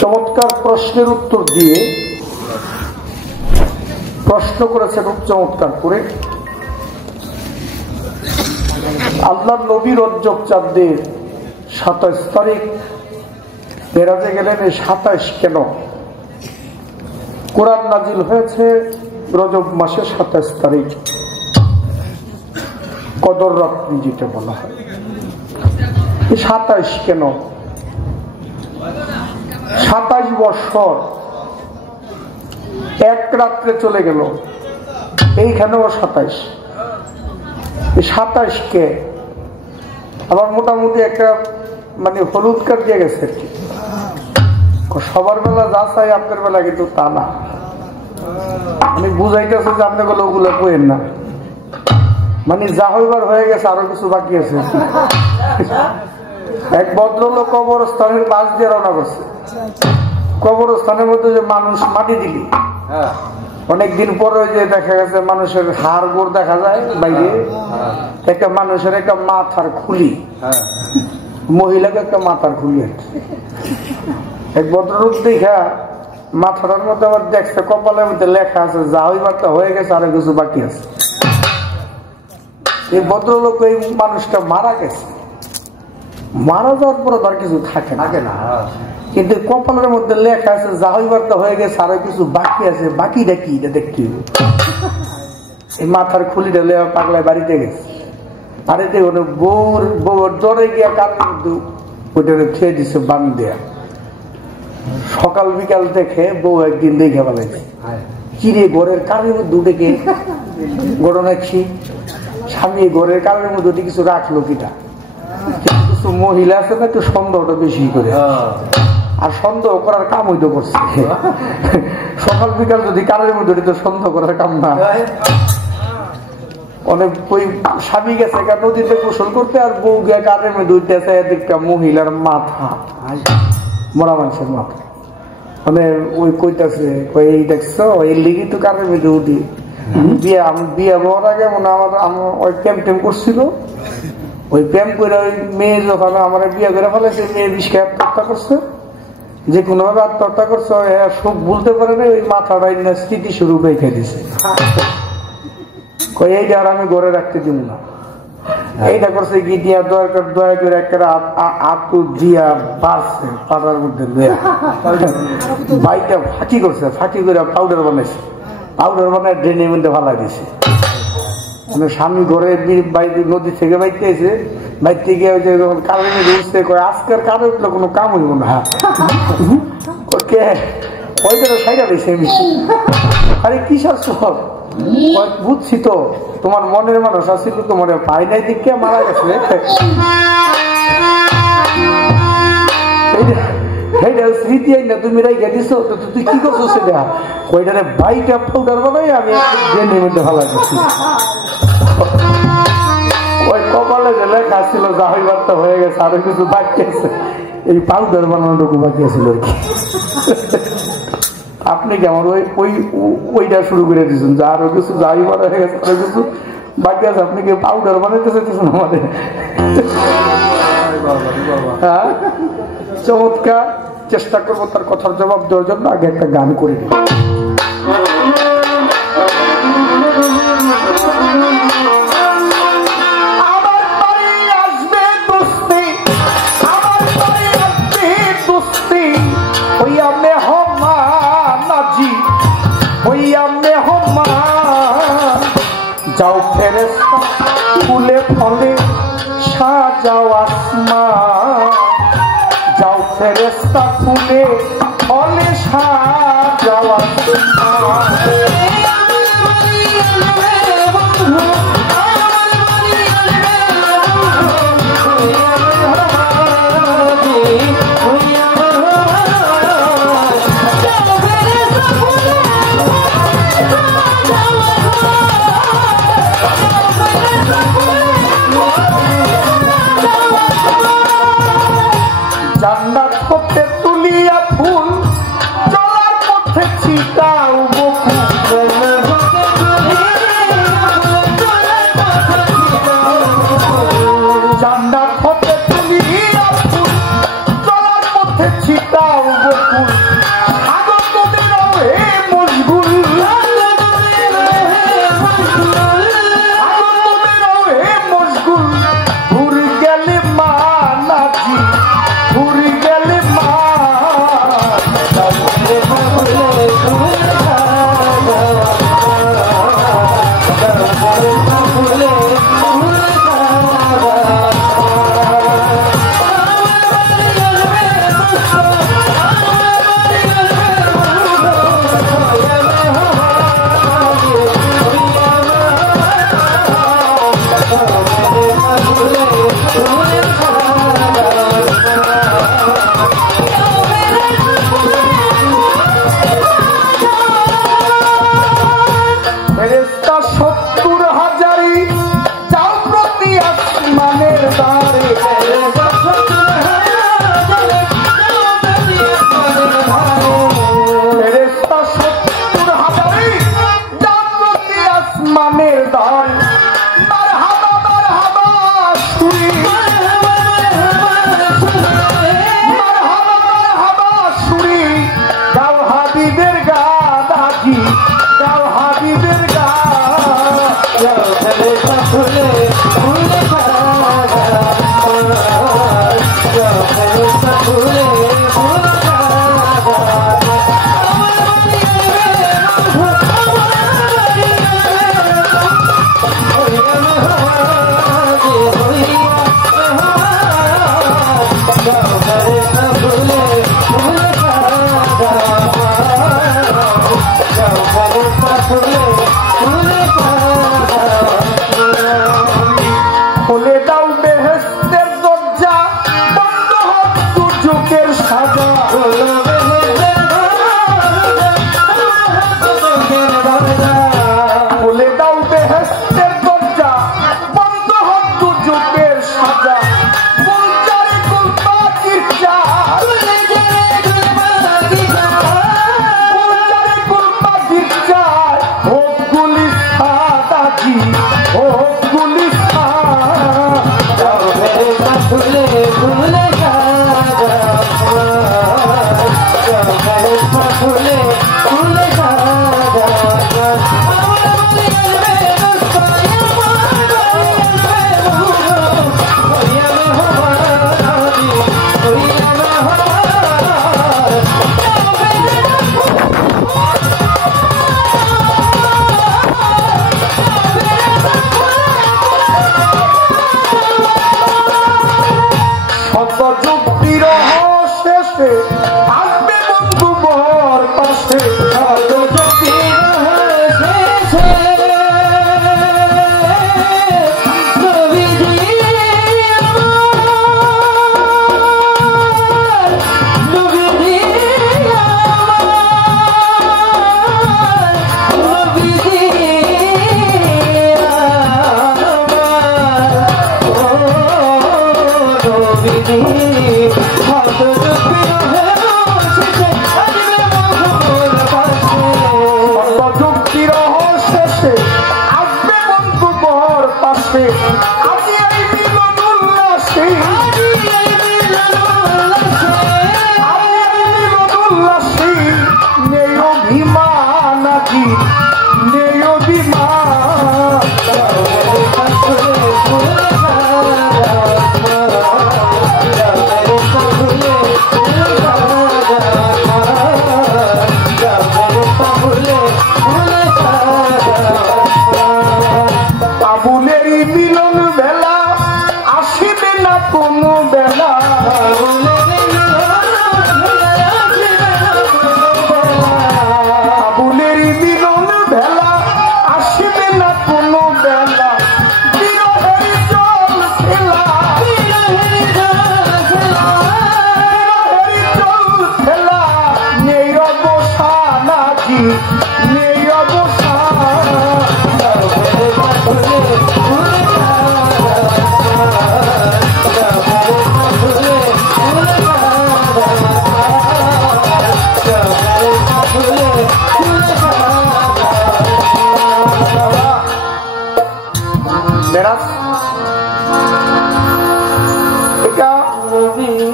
চমৎকার প্রশ্নের উত্তর দিয়ে প্রশ্ন করেছেন চমৎকার করে। আল্লাহর নবী রজব চাঁদের 27 তারিখ মেরাজে গেলেন। এই 27 কেন? কোরআন নাজিল হয়েছে রজব মাসে 27 তারিখ, কদর রাত্রি যেটা বলা হয়। 27 কেন? 27 বছর এক রাত্রে চলে গেল, এইখানেও 27। 27 কে আবার মোটামুটি একটা মানে হলুদ কার্ড দিয়ে গেছে। সবার বেলা যা চাই আপনার বেলা কিন্তু তা না। আমি বুঝাইতেছি যে আপনি ওগুলো কইেন না, মানে যা হইবার হয়ে গেছে, আরো কিছু বাকি আছে। এক ভদ্রলোক কবরস্থানের পাশ দিয়ে রওনা করছে। কবরস্থানের মধ্যে যে মানুষ মাটি দিলি, অনেকদিন পরে যে দেখা গেছে মানুষের হাড় গোড় দেখা যায় বাইরে, একটা মানুষের একটা মাথার খুলি, মহিলাকে একটা মাথার খুলি। এক ভদ্রলোক দেখা মাথাটার মধ্যে আবার দেখছে কপালের মধ্যে লেখা আছে যা হইবার তা হয়ে গেছে, আরো কিছু বাকি আছে। এই ভদ্রলোক এই মানুষটা মারা গেছে, মারা যাওয়ার পরে তার কিছু থাকে না, কিন্তু কপালের মধ্যে লেখা আছে যা হইবার তা হয়ে গেছে, আরো কিছু বাকি আছে। বাকিটা কি এটা দেখতে হবে। এই মাথার খুলিটা লেওয়া পাগলায় বাড়িতে গেছে। বাড়িতে বউর জ্বরে গিয়া কানের মধ্যে ওইটা খেয়ে দিচ্ছে বান দেয়া। সকাল বিকাল দেখে বউ একদিন দেখে ফেলাইছে, চিরে ঘরের কানের মধ্যে উঠে গিয়ে গড়নাচ্ছি স্বামী ঘরের কানের মধ্যে উঠে কিছু রাখলো কিটা। কিছু মহিলা আছে না, একটু সন্দেহটা বেশি করে, আর সন্দেহ করার কাম হইতো করছে। সকাল বিকাল যদি কানের মধ্যে উঠে, তো সন্দেহ করার কাম না। অনেক ওই স্বামী গেছে নদীতে গোসল করতে, আর বউ গিয়ে কানের মধ্যে উঠতেছে একটা মহিলার মাথা, মরা মানুষের মাথা। মানে ওই কইতাছে এই দেখছো এই লিগি তো কানের মধ্যে উঠি। বিয়া হওয়ার আগে মনে আমার ওই প্রেম টেম করছিল, ওই প্রেম করে ওই মেয়ে যখন আমার বিয়ে করে ফেলেছে, মেয়ে বিষকে আত্মহত্যা করছে, যে কোনো ভাবে আত্মহত্যা করছে, সুখ ভুলতে পারে না, ওই মাথাটা স্মৃতি শুরু রেখে দিছে। এইটা আর আমি ঘরে রাখতে দিব না। এইটা করছে কি দিয়া দয়া করে একটা আতু দিয়া বাড়ছে পাড়ার মধ্যে বাইকটা ফাঁকি করছে, ফাঁকি করে পাউডার বানাইছে, পাউডার বানায় ড্রেনের মধ্যে ফালাই দিছে। মানে স্বামী ঘরে নদী থেকে বাইতে এসে বাইতে গিয়ে যখন কারেন্ট উঠছে, আজকের কারেন্ট কোনো কাম হইব না। ওকে ওইটা সাইডা দিয়েছে। আরে কিসের সব বুঝছি তো, তোমার মনের মানুষ আসছিল, তোমার পাই নাই দিকে মারা গেছে। স্মৃতি না তুমি রাইখা দিছো, তো তুই কি করছো সেটা? ওইটারে বাইটা পাউডার বানাই আমি ড্রেনের মধ্যে ভালো দিচ্ছি। ওই কপালে যে লেখা ছিল যা হইবার তো হয়ে গেছে, আরো কিছু বাকি আছে, এই পাউডার বানানোটুকু বাকি আছিল আর কি। আপনি কেমন ওইটা শুরু করে দিচ্ছেন যে আরো কিছু যাই বড় হয়ে গেছে, আরো কিছু বাকি আছে। আপনি কি পাউডার বানাইতে চাইতেছেন আমাদের? হ্যাঁ, চমৎকার। চেষ্টা করবো তার কথার জবাব দেওয়ার জন্য। আগে একটা গান করে দিই। যাও ফেরেশতা ফুলে ফলে সাজাও আসমান, যাও ফেরেশতা ফুলে ফলে সাজাও আসমান। জান্নাত হতে তুলিয়া ফুল চলার পথে ছিটাও বকুল,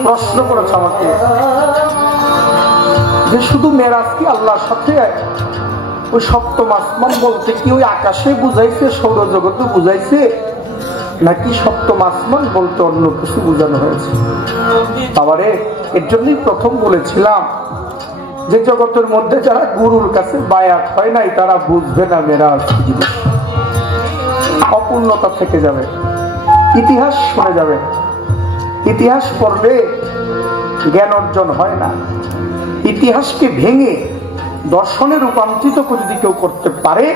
প্রশ্ন করেছে আমাকে যে শুধু মেরাজ কি আল্লাহর সাথে ওই সপ্তম আসমান বলতে কি ওই আকাশে বুঝাইছে, সৌরজগতে বুঝাইছে, নাকি সপ্তম আসমান বলতে অন্য কিছু বোঝানো হয়েছে? আবারে এর জন্যই প্রথম বলেছিলাম যে জগতের মধ্যে যারা গুরুর কাছে বায়াত হয় নাই তারা বুঝবে না মেরাজ কি জিনিস, অপূর্ণতা থেকে যাবে, ইতিহাস শুনে যাবে। ইতিহাস পড়লে জ্ঞান অর্জন হয় না। ইতিহাসকে ভেঙে দর্শনে রূপান্তরিত যদি কেউ করতে পারে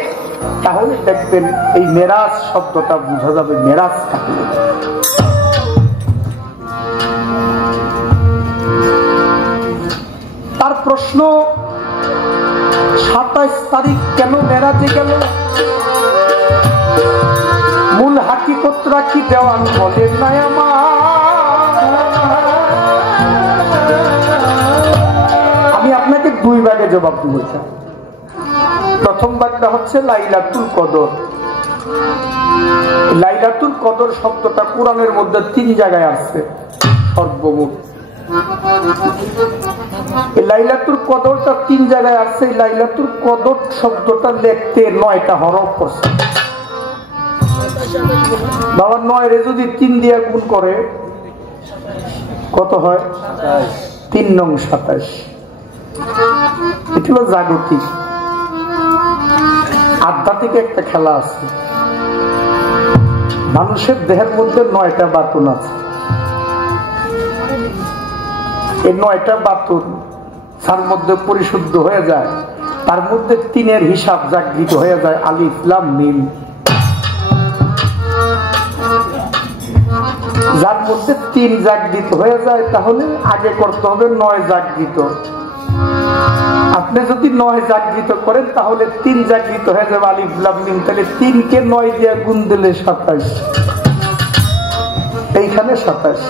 তাহলে দেখবেন এই মেরাজ শব্দটা বোঝা যাবে। মেরাজ কাকে বলে? তার প্রশ্ন 27 তারিখ কেন মেরাজে গেল? মূল হাকিকতরা কি দেওয়ান বলেন নাই আমার? আমি আপনাকে দুই ভাগে জবাব দিব। প্রথম ভাগটা হচ্ছে লাইলাতুল কদর। লাইলাতুল কদর শব্দটা কোরআনের মধ্যে 3 জায়গায় আসছে সর্বমোট। এই লাইলাতুল কদরটা 3 জায়গায় আসছে। লাইলাতুল কদর শব্দটা লিখতে 9টা হরফ পড়ছে। বাবা 9 রে যদি 3 দিয়ে গুণ করে কত হয়? 3 নং 27। এটা হলো জাগতিক। আধ্যাত্মিক একটা খেলা আছে। মানুষের দেহের মধ্যে 9টা বাতুন আছে। এই 9টা বাতুন তার মধ্যে পরিশুদ্ধ হয়ে যায়, তার মধ্যে 3-এর হিসাব জাগৃত হয়ে যায়। আলিফ লাম মিম। যার মধ্যে 3 জাগৃত হয়ে যায় তাহলে আগে করতে হবে 9 জাগৃত। আপনি যদি 9 জাগৃত করেন তাহলে 3 জাগৃত হয়ে যাবে আলিফ লাম মিম। তাহলে 3 কে 9 দিয়ে গুণ দিলে 27। এইখানে 27।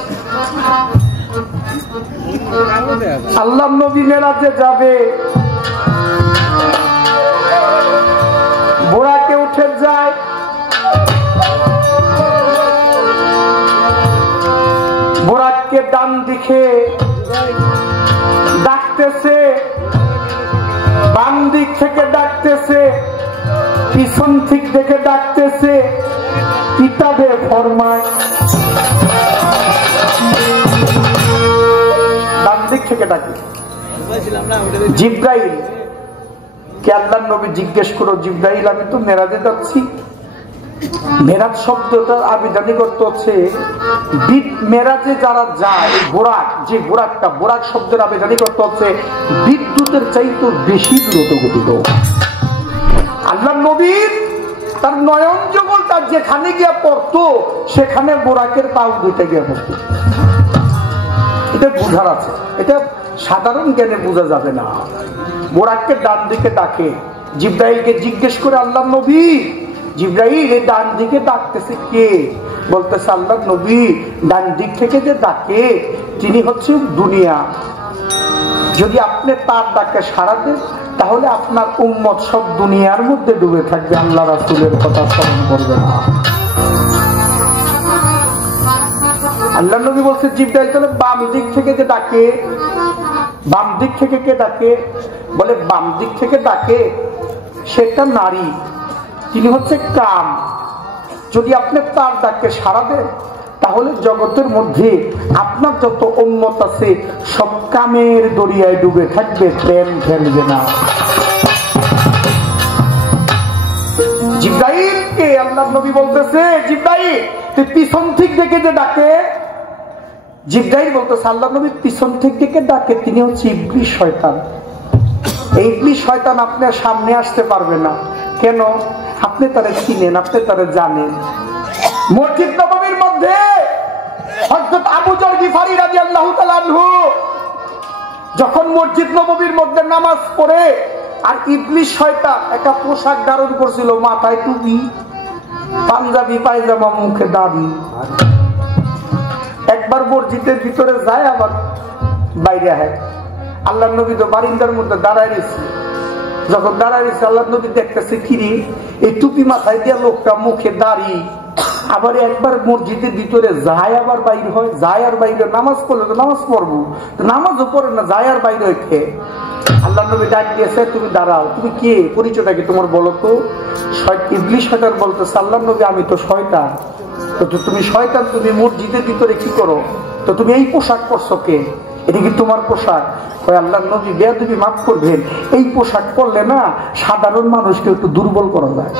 আল্লাহ নবী মেরাজে যাবে, বোরাকে উঠে যায়। বোরাককে ডান দিকে ডাকতেছে, বাম দিক থেকে ডাকতেছে, পিছন দিক থেকে ডাকতেছে। কিতাবে ফরমায় ডান দিক থেকে ডাকে। জিব্রাইল কে আল্লাহর নবী জিজ্ঞেস করো, জিব্রাইল আমি তো মেরাজে যাচ্ছি। মেরাজ শব্দটার আবিধানিক অর্থ হচ্ছে মেরাজে যারা যায়, বোরাক, যে বোরাকটা, বোরাক শব্দের আবিধানিক অর্থ হচ্ছে বিদ্যুতের চাইতে বেশি দ্রুত গতিত। আল্লাহর নবী তার নয়ন যুগলটা যেখানে গিয়া পড়তো সেখানে বোরাকের পাও দুইটা গিয়া পড়তো। এটা বোঝার আছে, এটা সাধারণ জ্ঞানে বোঝা যাবে না। বোরাককে ডান দিকে ডাকে। জিব্রাইলকে জিজ্ঞেস করে আল্লাহর নবী, জিব্রাইল এই ডান দিকে ডাকতেছে কে? বলতেছে আল্লাহর নবী ডান দিক থেকে যে ডাকে তিনি হচ্ছে দুনিয়া। যদি আপনি তার ডাকে সাড়া দেন তাহলে আপনার উম্মত সব দুনিয়ার মধ্যে ডুবে থাকবে, আল্লাহ রাসূলের কথা স্মরণ করবে না। আল্লাহর নবী বলছে জিব্রাইল তাহলে বাম দিক থেকে যে ডাকে, বাম দিক থেকে কে ডাকে? বলে বাম দিক থেকে ডাকে সেটা নারী, তিনি হচ্ছে কাম। যদি আপনি তার ডাকে সাড়া দেন তাহলে জগতের মধ্যে আপনার যত উম্মত আছে সব কামের দরিয়ায় ডুবে থাকবে, প্রেম ফেলবে না। জিব্রাইলকে আল্লাহর নবী বলতেছে জিব্রাইল তুই পিছন দিক থেকে যে ডাকে, জিব্রাইল বলতেছে আল্লাহর নবী পিছন থেকে ডাকে তিনি হচ্ছে ইবলিস শয়তান। এই ইবলিস শয়তান আপনার সামনে আসতে পারবে না। কেন? আপনি তারা চিনেন, আপনি তারা জানেন। মসজিদ নববীর মধ্যে হযরত আবু যর গিফারি রাদিয়াল্লাহু তাআলা আনহু যখন মসজিদ নববীর মধ্যে নামাজ পড়ে, আর ইবলিস শয়তান একটা পোশাক ধারণ করছিল, মাথায় টুপি, পাঞ্জাবি পায়জামা, মুখে দাড়ি। একবার মসজিদের ভিতরে যায় আবার বাইরে হয়। আল্লাহর নবী তো বারিন্দার মধ্যে দাঁড়ায় রয়েছে। যখন দাঁড়ায় রয়েছে আল্লাহর নবী দেখতেছে কিরি এই টুপি মাথায় দিয়া লোকটা, মুখে দাড়ি, আবার একবার মসজিদের ভিতরে যায় আবার বাইরে হয়, যায় আর বাইরে। নামাজ পড়লে তো নামাজ পড়বো, নামাজও পড়ে না, যায় আর বাইরে হয়ে। আল্লাহর নবী ডাক দিয়েছে তুমি দাঁড়াও, তুমি কে, পরিচয়টা কি তোমার বলো তো? ইবলিস শয়তান বলতেছে আল্লাহর নবী আমি তো শয়তান। তো তুমি শয়তান, তুমি মসজিদের ভিতরে কি করো? তো তুমি এই পোশাক পরছো কে? এটা কি তোমার পোশাক? আল্লাহর নবী বেয়াদবি মাফ করবেন, এই পোশাক পরলে না সাধারণ মানুষকে একটু দুর্বল করা যায়।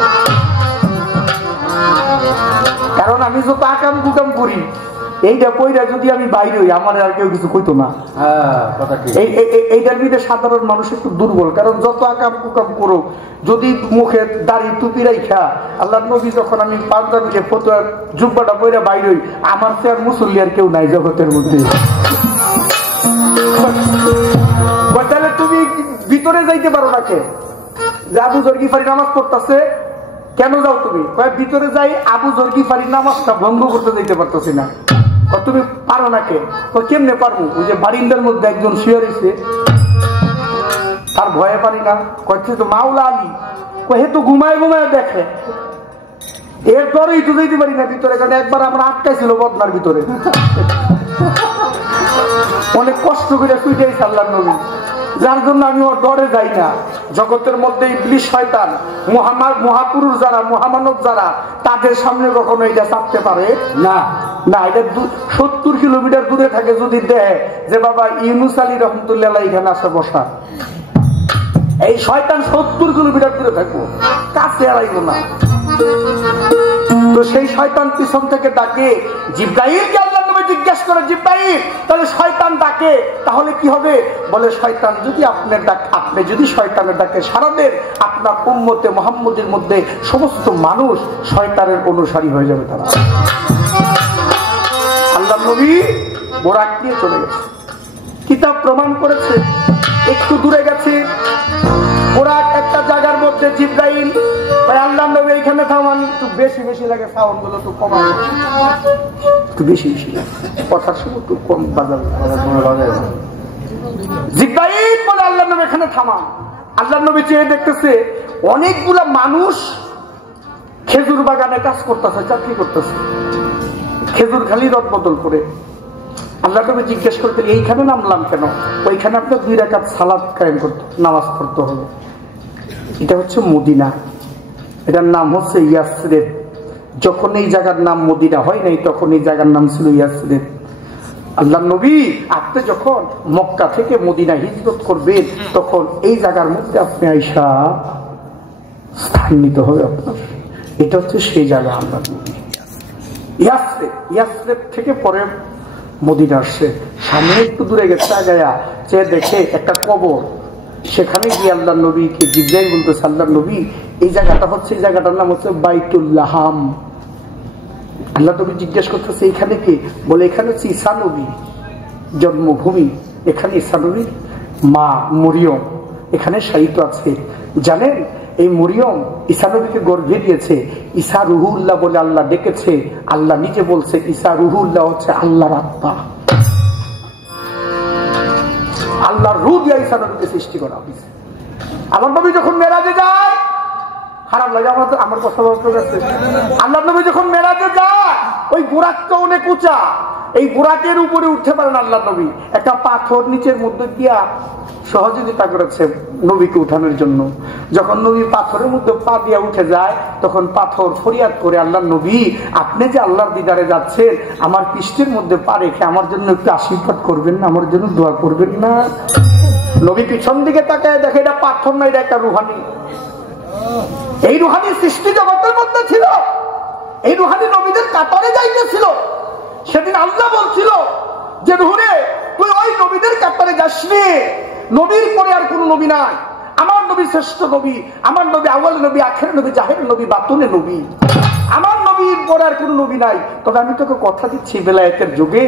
কারণ আমি যত আকাম কুকাম করি এইটা পইরা যদি আমি বাইরে হই আমার আর কেউ কিছু কইতো না। এইটার ভিতরে সাধারণ মানুষ একটু দুর্বল, কারণ যত আকাম কুকাম করো যদি মুখে দাড়ি টুপি রাইখা আল্লাহর নবী যখন আমি পাঞ্জাবিতে ফতোয়ার জুব্বাটা পইরা বাইরে হই আমার সে আর মুসল্লি আর কেউ নাই জগতের মধ্যে। তাহলে তুমি ভিতরে যাইতে পারো না কে? যে আবু যর গিফারি নামাজ পড়তেছে কেন যাও তুমি? ভিতরে যাই আবু যর গিফারি নামাজটা ভঙ্গ করতে যাইতে পারতেছি না। তুমি পারো না কে? কেমনে পারবো? ওই যে বারিন্দার মধ্যে একজন শুয়ে রয়েছে, তার ভয়ে পারি না। কয়েছে তো মাওলা আলী, হে তো ঘুমায় ঘুমায় দেখে, এরপরেই তো যাইতে পারি না ভিতরে। কারণ একবার আমরা আটকাইছিল বদনার ভিতরে, অনেক কষ্ট করে ছুটাইছে আল্লাহর নবী, যার জন্য আমি ওর ডরে যাই না। জগতের মধ্যে ইবলিস শয়তান, মহাপুরুষ যারা, মহামানব যারা, তাদের সামনে কখনো এটা চাপতে পারে না। না, এটা 70 কিলোমিটার দূরে থাকে, যদি দেখে যে বাবা ইউনুস আলী রহমতুল্লাহ এখানে আসে বসা, এই শয়তান 70 কিলোমিটার দূরে থাকবো, কাছে আড়াইব না। তো সেই শয়তান পিছন থেকে ডাকে জিব্রাইলকে। আল্লাহর নবী জিজ্ঞাসা করে জিব্রাইল তাহলে শয়তান ডাকে তাহলে কি হবে? বলে শয়তান যদি আপনি যদি শয়তানের ডাকে সাড়া দেন আপনার উম্মতে মুহাম্মদের মধ্যে সমস্ত মানুষ শয়তানের অনুসারী হয়ে যাবে। তারা আল্লাহর নবী বোরাক নিয়ে চলে গেছে, কিতাব প্রমাণ করেছে। একটু দূরে গেছে বোরাক একটা জায়গার মধ্যে, জিব্রাইল আল্লাহর নবী এখানে থামান, একটু বেশি বেশি লাগে সাউন্ড গুলো, একটু কমায়, একটু বেশি বেশি লাগে কথার সময়, একটু কম বাজার। জিব্রাইল বলে আল্লাহর নবী এখানে থামান। আল্লাহর নবী চেয়ে দেখতেছে অনেকগুলা মানুষ খেজুর বাগানে কাজ করতেছে, চাকরি করতেছে, খেজুর খালি রদ বদল করে। আল্লাহ নবী জিজ্ঞেস করতেন এইখানে নামলাম কেন? ওইখানে আপনার 2 রাকাত সালাত কায়েম করতে, নামাজ পড়তে হবে। এটা হচ্ছে মদিনা, এটার নাম হচ্ছে ইয়াসরিব। যখন এই জায়গার নাম মদিনা হয় নাই তখন এই জায়গার নাম ছিল ইয়াসরিব। আল্লাহ নবী আপনি যখন মক্কা থেকে মদিনা হিজরত করবেন তখন এই জায়গার মধ্যে আপনি আইসা স্থান নিতে হবে আপনার। এটা হচ্ছে সেই জায়গা। আল্লাহ নবী ইয়াসরিব থেকে পরে মদিনা আসছে। সামনে একটু দূরে গেছে আগায়া যে দেখে একটা কবর, সেখানে গিয়ে আল্লাহ নবীকে জিবরাইল বলতেছে আল্লাহ নবী এই জায়গাটা হচ্ছে, এই জায়গাটার নাম হচ্ছে বাইতুল্লাহাম। আল্লাহ নবী জিজ্ঞেস করতেছে এখানে কি? বলে এখানে হচ্ছে ঈসা নবী জন্মভূমি, এখানে ঈসা নবীর মা মরিয়ম এখানে শায়িত আছে। জানেন এই মরিয়ম ঈসা নবীকে গর্ভে দিয়েছে। ঈসা রুহুল্লাহ বলে আল্লাহ ডেকেছে। আল্লাহ নিজে বলছে ঈসা রুহুল্লাহ হচ্ছে আল্লাহর আত্মা। আল্লাহর রূহ দিয়ে ঈসা নবীকে সৃষ্টি করা হয়েছে। আমার নবী যখন মেরাজে যায়, খারাপ লাগে আমার কথা বলতে যাচ্ছে, আল্লাহ নবী যখন মেরাজে যায় ওই বুরাকটা অনেক উঁচা, এই বুরাকের উপরে উঠতে পারেন আল্লাহ নবী। একটা পাথর নিচের মধ্যে দিয়া সহযোগিতা করেছে নবীকে উঠানোর জন্য। যখন নবী পাথরের মধ্যে পা দিয়া উঠে যায় তখন পাথর ফরিয়াদ করে আল্লাহ নবী আপনি যে আল্লাহর দিদারে যাচ্ছেন আমার পৃষ্ঠের মধ্যে পা রেখে আমার জন্য একটু আশীর্বাদ করবেন না, আমার জন্য দোয়া করবেন না? নবী পিছন দিকে তাকায় দেখে এটা পাথর না, এটা একটা রুহানি। এই রুহানি সৃষ্টি জগতের মধ্যে ছিল, এই রুহানি নবীদের কাতারে যাইতেছিল। সেদিন আল্লাহ বলছিল যে রুহুরে তুই ওই নবীদের কাতারে যাসনি, নবীর পরে আর কোন নবী নাই, আমার নবী শ্রেষ্ঠ নবী, আমার নবী আউয়াল নবী, আখের নবী, জাহের নবী, বাতুনে নবী, আমার নবীর পরে আর কোন নবী নাই। তবে আমি তোকে কথা দিচ্ছি বেলায়েতের যুগে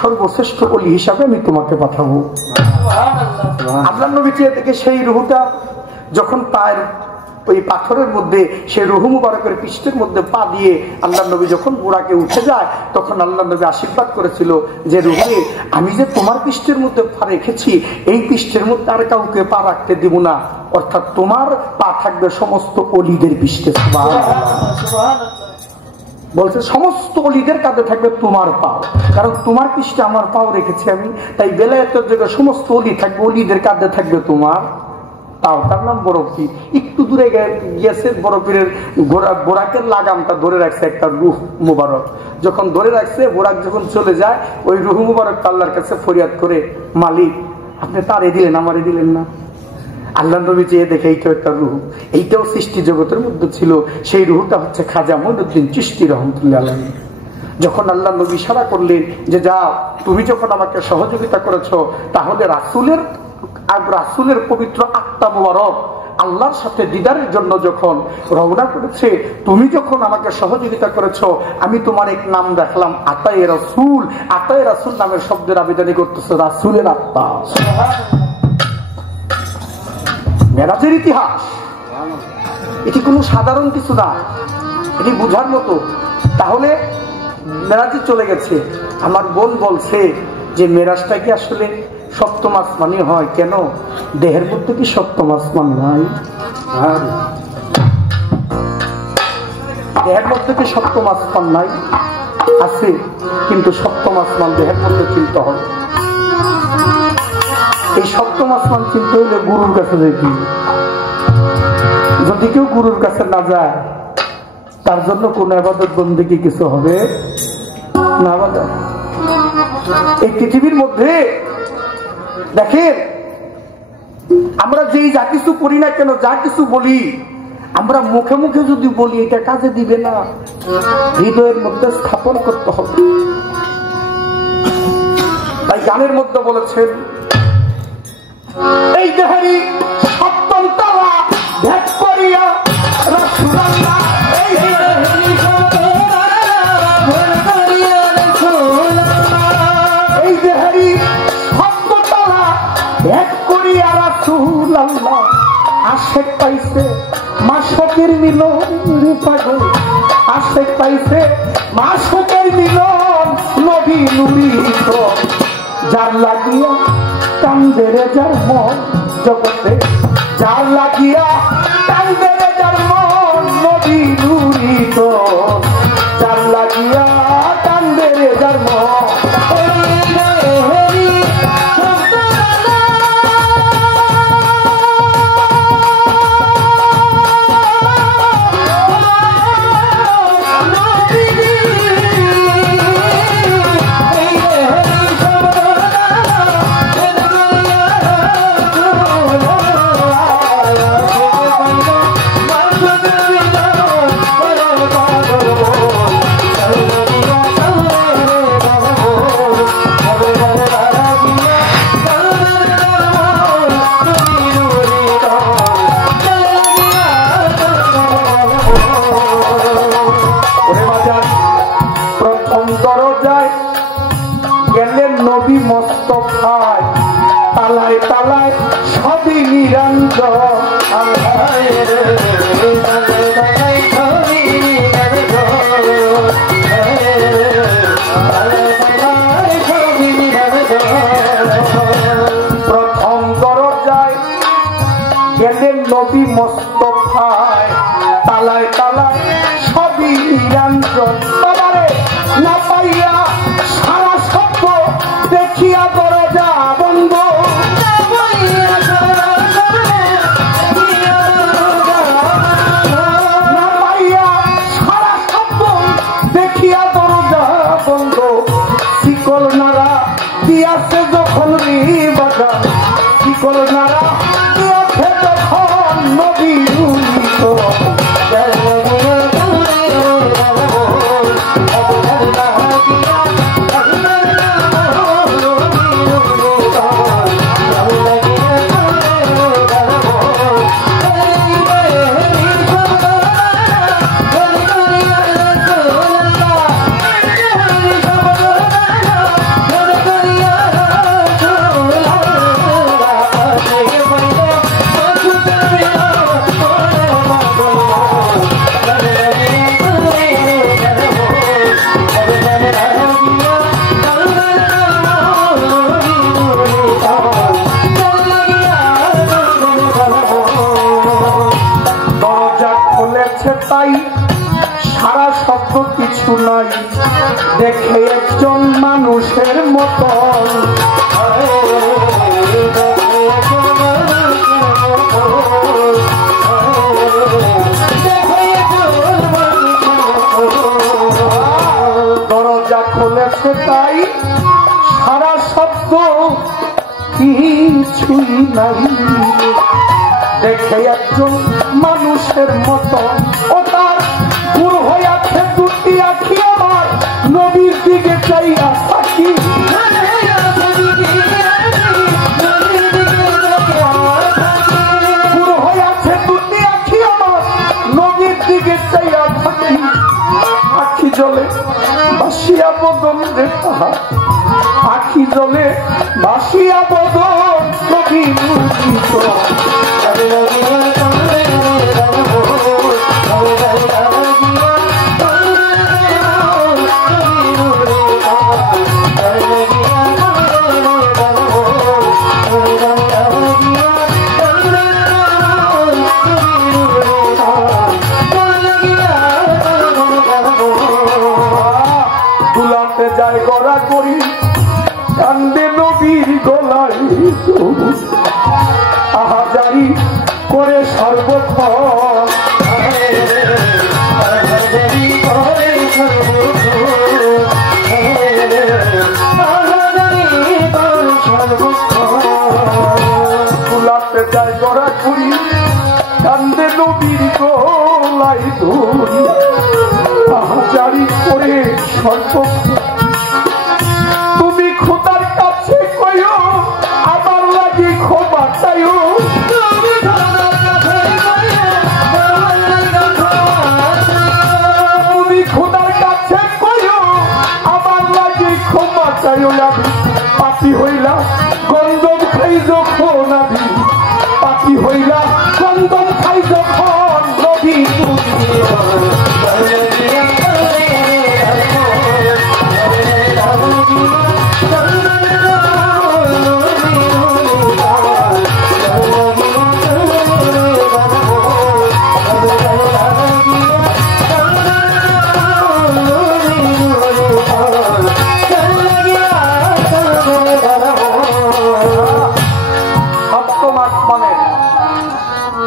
সর্বশ্রেষ্ঠ ওলি হিসাবে আমি তোমাকে পাঠাবো। আল্লাহ নবী চেয়ে দেখে সেই রুহুটা যখন পায়ের ওই পাথরের মধ্যে সে রুহু মুবারকের পৃষ্ঠের মধ্যে পা দিয়ে আল্লাহ নবী যখন বুরাকে উঠে যায় তখন আল্লাহ নবী আশীর্বাদ করেছিল যে রুহে আমি যে তোমার পৃষ্ঠের মধ্যে পা রেখেছি এই পৃষ্ঠের মধ্যে আর কাউকে পা রাখতে দিব না, অর্থাৎ তোমার পা থাকবে সমস্ত অলিদের পৃষ্ঠে। বলছে সমস্ত অলিদের কাঁধে থাকবে তোমার পাও, কারণ তোমার পৃষ্ঠে আমার পাও রেখেছি আমি, তাই বেলায়েতের জায়গায় সমস্ত অলি থাকবে, অলিদের কাঁধে থাকবে তোমার তাও। তার নাম বরফি। একটু দূরে গিয়েছে বরফিরের বোরাকের লাগামটা ধরে রাখছে একটা রুহ মুবারক। যখন ধরে রাখছে বোরাক যখন চলে যায় ওই রুহ মুবারক আল্লাহর কাছে ফরিয়াদ করে মালিক আপনি তারে দিলেন আমারে দিলেন না। আল্লাহ নবী চেয়ে দেখে এইটা একটা রুহ, এইটাও সৃষ্টি জগতের মধ্যে ছিল। সেই রুহটা হচ্ছে খাজা মঈনুদ্দিন চিশতি রহমতুল্লাহ আলাইহি। যখন আল্লাহ নবী ইশারা করলেন যে যাও তুমি যখন আমাকে সহযোগিতা করেছো তাহলে রাসূলের পবিত্র আত্মা মুবারক আল্লাহর সাথে দিদারের জন্য যখন রওনা করেছে, তুমি যখন আমাকে সহযোগিতা করেছো আমি তোমার এক নাম রাখলাম আতায়ে রাসূল। আতায়ে রাসূল নামের শব্দের আবেদনই করতেছে রাসূলের আত্মা। মেরাজের ইতিহাস এটি কোনো সাধারণ কিছু না, এটি বুঝার মতো। তাহলে মেরাজে চলে গেছে। আমার বোন বলছে যে মেরাজটা কি আসলে সপ্তম আসমানই হয়? কেন দেহের মধ্যে কি সপ্তম আসমান নাই? দেহের মধ্যে কি সপ্তম আসমান নাই? আছে, কিন্তু সপ্তম আসমান দেহের মধ্যে চিনতে হবে। এই সপ্তম আসমান চিনতে হলে গুরুর কাছে দেখি। যদি কেউ গুরুর কাছে না যায় তার জন্য কোন ইবাদত বন্দেগী কিছু হবে না। এই পৃথিবীর মধ্যে দেখেন আমরা যেই যা কিছু করি না কেন, যা কিছু বলি আমরা মুখে মুখে যদি বলি এটা কাজে দিবে না, হৃদয়ের মধ্যে স্থাপন করতে হবে। তাই গানের মধ্যে বলেছেন এই দেহেরই সপ্তম তলা ভেদ করিয়া রাসূলুল্লাহ, এই দেহেরই সপ্তম এই দেহেরই সপ্তম তলা ভেদ করিয়া রাসূলুল্লাহ আশেক পাইছে মাশকের মিলন পাগল, আশেক পাইছে মাশকের মিলন নবী নূরি তো যার লাগিয়া কান্দে রে যার মন জগতে, যার লাগিয়া কান্দে রে যার মন নবী নূরি তো যার লাগিয়া কান্দে রে যার মন। প্রথম দরজায় গেলেন নবী মোস্তফায়, তালায় তালায় সবই নিরঞ্জন। বাবারে না পাইয়া সারা শব্দ দেখিয়া দরজা বন্ধ, না পাইয়া সারা শব্দ দেখিয়া দরজা বন্ধ। শিকল নাড়া দিয়াছে যখন বাজা, শিকল নাড়া দিয়াছে যখন নবী তাই সারা শব্দ কিছু নাই, দেখে একজন মানুষের মতন। দরজা খুলেছে তাই সারা শব্দ কিছুই নাই, দেখে একজন মানুষের মতো। ও তার দূর হইয়াছে দুটি আখি আমার, নবীর দিকে চাইয়া থাকি। দূর হইয়াছে দুটি আখি আমার, নবীর দিকে চাইয়া থাকি। আখি জলে বাসিয়া বদন দেখা, আখি জলে বাসিয়া বদন নবী মুজিত। দুলাতে যায় গড়া করি, কান্দে নবীর গলায় আহাজারি করে সর্বক্ষণ। দুলাতে যায় গড়া করি, কান্দে নবীর গলায় ধরি আহাজারি করে সর্বক্ষণ। তুমি খোদার কাছে কইও আমার লাগি ক্ষমা চাইও, তুমি খোদার কাছে কইও আমার লাগি ক্ষমা চাইও। আমি পাপী হইলা গন্ধম খাই যখন, আমি পাপী হইলা গন্ধম খাই যখন নবী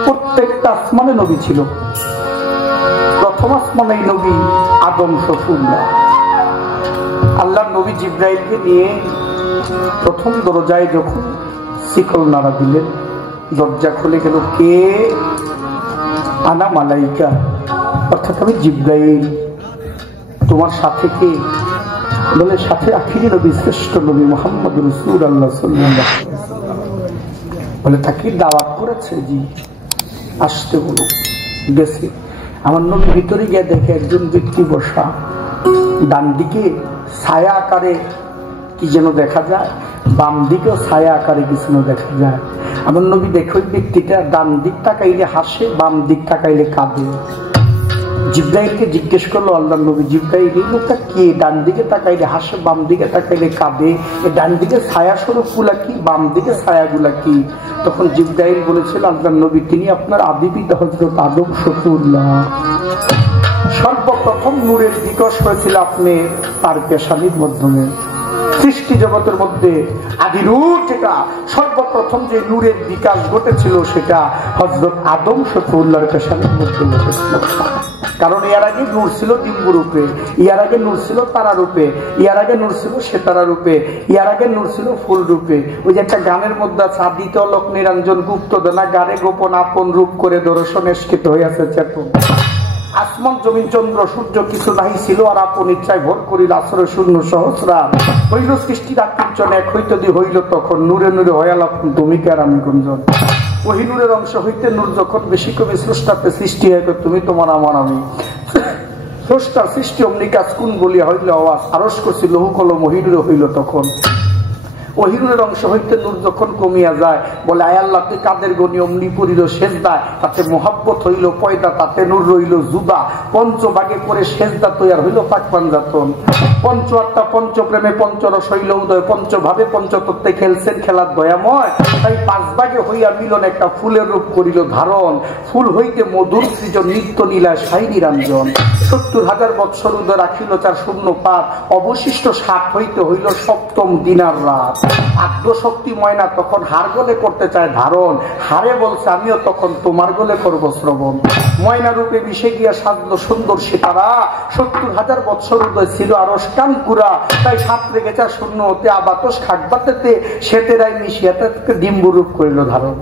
প্রত্যেকটা আসমানে নবী ছিল। প্রথম আসমানে নবী আদম শফুল্লাহ। আল্লাহ নবী জিব্রাইলকে নিয়ে প্রথম দরজায় যখন শিকল নাড়া দিলেন, দরজা খুলে গেল। কে? আনা মালাইকা, অর্থাৎ আমি জিব্রাইল। তোমার সাথে কে? বলে সাথে আখিরি নবী, শ্রেষ্ঠ নবী মুহাম্মদ রাসূলুল্লাহ সাল্লাল্লাহু আলাইহি ওয়াসাল্লাম। বলে তাকে দাওয়াত করেছে, জি আসতে বলো। গেছে। আমার নবী ভিতরে গিয়ে দেখে একজন ব্যক্তি বসা, ডান দিকে ছায়া আকারে কি যেন দেখা যায়, বাম দিকেও ছায়া আকারে কি যেন দেখা যায়। আমার নবী দেখে ওই ব্যক্তিটা ডান দিক তাকাইলে হাসে, বাম দিক তাকাইলে কাঁদে। জিব্রাইলকে জিজ্ঞেস করলো আল্লাহর নবী, জিব্রাইল এই লোকটা কে? ডান দিকে তাকাইলে হাসে, বাম দিকে তাকাইলে কাঁদে, ডান দিকে ছায়া স্বরূপ গুলা কি, বাম দিকে ছায়াগুলা কি? তখন জিব্রাইল বলেছিল আল্লাহর নবী তিনি আপনার আদি পিতা হযরত আদম শফিউল্লাহ। সর্বপ্রথম নূরের বিকাশ হয়েছিল আপনি তার পেশানির মাধ্যমে। সৃষ্টি জগতের মধ্যে আদিরূপ যেটা সর্বপ্রথম যে নূরের বিকাশ ঘটেছিল সেটা হযরত আদম শফিউল্লাহর পেশানির মধ্যে ঘটেছিল। কারণ এর আগে নূর ছিল ডিম্ব রূপে, ইয়ার আগে নূর ছিল তারা রূপে, ইয়ার আগে নূর ছিল সেতারা রূপে, ইয়ার আগে নূর ছিল ফুল রূপে। ওই যে একটা গানের মধ্যে আছে, আদিত লোক নিরঞ্জন গুপ্ত দেনা গারে গোপন আপন রূপ করে দর্শন এসকিত হইয়াছে চেতন। আসমান জমিন চন্দ্র সূর্য কিছু নাহি ছিল, আর আপন ইচ্ছায় ভোর করিল আশ্রয় শূন্য সহস্রা। হইল সৃষ্টির আকৃঞ্চন এক হইতে দি হইল তখন, নূরে নূরে হয়াল তুমি কার আমি গুঞ্জন। ওহি নূরের অংশ হইতে নূর যখন বেশি কবি স্রষ্টাতে সৃষ্টি হয় তুমি তোমার আমার আমি। স্রষ্টার সৃষ্টি অমনি কাজ কোন বলিয়া হইল আওয়াজ, আরস করছি লহু কলম ওহিনুরে হইল তখন। ওহিনুরের অংশ হইতে নূর যখন কমিয়া যায় বলে আয় আল্লাহ তুই কাদের গনি অমনি পড়িল সেজদায়, তাতে মোহাব্বত হইল পয়দা, তাতে নূর রইল জুদা। পঞ্চভাগে করে সেজদা তৈয়ার হইল পাকপান যাতন। পঞ্চ আত্মা পঞ্চপ্রেমে পঞ্চরস হইল উদয়, পঞ্চভাবে পঞ্চতত্ত্বে খেলছেন খেলার দয়াময়। তাই পাঁচ ভাগে হইয়া মিলন একটা ফুলের রূপ করিল ধারণ, ফুল হইতে মধুর সৃজন নিত্য নীলা সাই নিরঞ্জন। ৭০,০০০ বৎসর উদয় রাখিল চার শূন্য পাপ, অবশিষ্ট ৬০ হইতে হইল সপ্তম দিনার রাত। আত্মশক্তি ময়না তখন হার গলে করতে চায় ধারণ, হারে বলছে আমিও তখন তোমার গলে করবো শ্রবণ। ময়না রূপে মিশে গিয়া সাজলো সুন্দর সিতারা, ৭০,০০০ বৎসর উদয় ছিল আরো কানকুরা। তাই ৭ রেখে ৪ শূন্য হতে আবাতস খাটবাতেতে সেতেরাই মিশিয়াতে ডিম্ব রূপ করিল ধারণ।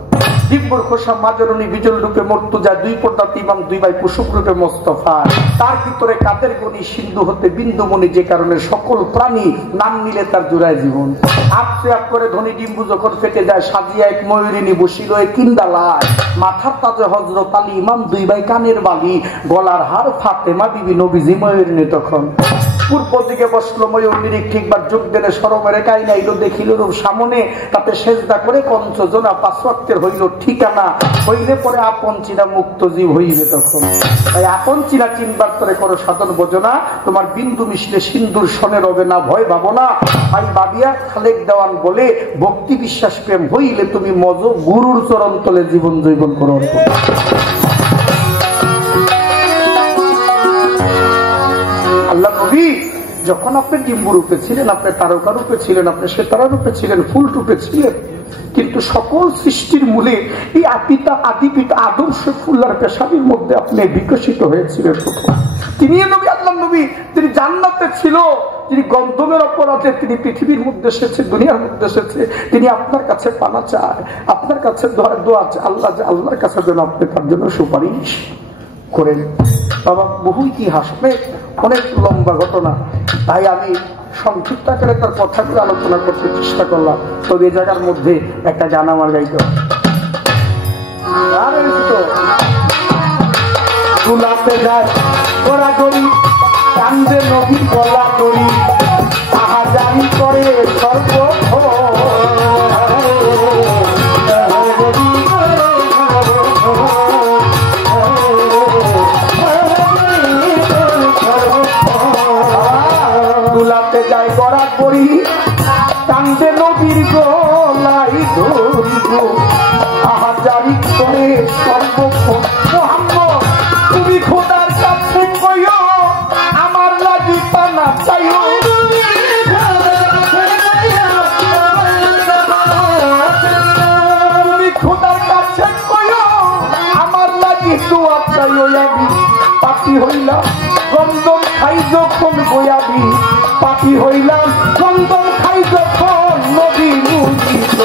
দিব্যর খোসা মাজরণী বিজল রূপে মর্তুজা, দুই পর্দা ইমাম দুই ভাই কুসুম রূপে মোস্তফা। তার ভিতরে কাদের গণি সিন্ধু হতে বিন্দুমণি, যে কারণে সকল প্রাণী নাম নিলে তার জোড়ায় জীবন। আপসে আপ করে ধনী ডিম্বু যখন ফেটে যায় সাজিয়া এক ময়ূরিনী বসিল এক কিন্দালায়। মাথার তাজে হযরত আলী ইমাম দুই ভাই কানের বালি, গলার হার ফাতেমা বিবি নবীজি ময়ূরিনী তখন। পূর্ব দিকে বসলো ময়ূর নিরিখ ঠিকবার যোগ দেনে সরমের কাই নাইল দেখিল রূপ সামনে, তাতে সেজদা করে পঞ্চজনা ৫ ওয়াক্তের হইল ঠিকানা। হইলে পরে আপন চিনা মুক্ত জীব হইবে তখন। তাই আপন চিনা চিনবার তরে করো সাধন বোঝনা, তোমার বিন্দু মিশলে সিন্ধুর সনে রবে না ভয় ভাবনা। ভাই বাবিয়া খালেক দেওয়ান বলে ভক্তি বিশ্বাস প্রেম হইলে তুমি মজ গুরুর চরণ তলে জীবন জৈবন করো। আল্লাহ নবী যখন আপনি ডিম্ব রূপে ছিলেন, আপনি তারকা রূপে ছিলেন, আপনি সেতারা রূপে ছিলেন, ফুল রূপে ছিলেন, কিন্তু সকল সৃষ্টির মূলে এই আদি পিতা আদম শফিউল্লাহর পেশানির মধ্যে আপনি বিকশিত হয়েছিলেন। তিনি নবী, আল্লাহ নবী, তিনি জান্নাতে ছিল, তিনি গন্ধমের অপরাধে তিনি পৃথিবীর মধ্যে এসেছে, দুনিয়ার মধ্যে এসেছে। তিনি আপনার কাছে পানা চায়, আপনার কাছে দোয়া চায় আল্লাহ, যে আল্লাহর কাছে যেন আপনি তার জন্য সুপারিশ করেন। বাবা বহু ইতিহাস, অনেক লম্বা ঘটনা, তাই আমি সংক্ষিপ্ত আকারে তার কথাগুলো আলোচনা করতে চেষ্টা করলাম। তবে এই জায়গার মধ্যে একটা গান আমার গাইতে তুলাতে যায় ওরা করি কান্দে নবী গলা করি আহাজারি করে সর্ব তুলাতে যায় গড়া করি কান্দে নবীর গলাই ধরি গো আহাজারি করে সর্বক্ষণ। মোহাম্মদ তুমি খোদার কাছে কইও আমার লাগি পানা চাইও, তুমি খোদার কাছে কইও আমার লাগি দোয়া চাইও। আমি পাপি হইলাম গন্ধম খাই যখন গোয়াবি, পাপি হইলাম গন্ধম খাই যখন নবী মুজিত।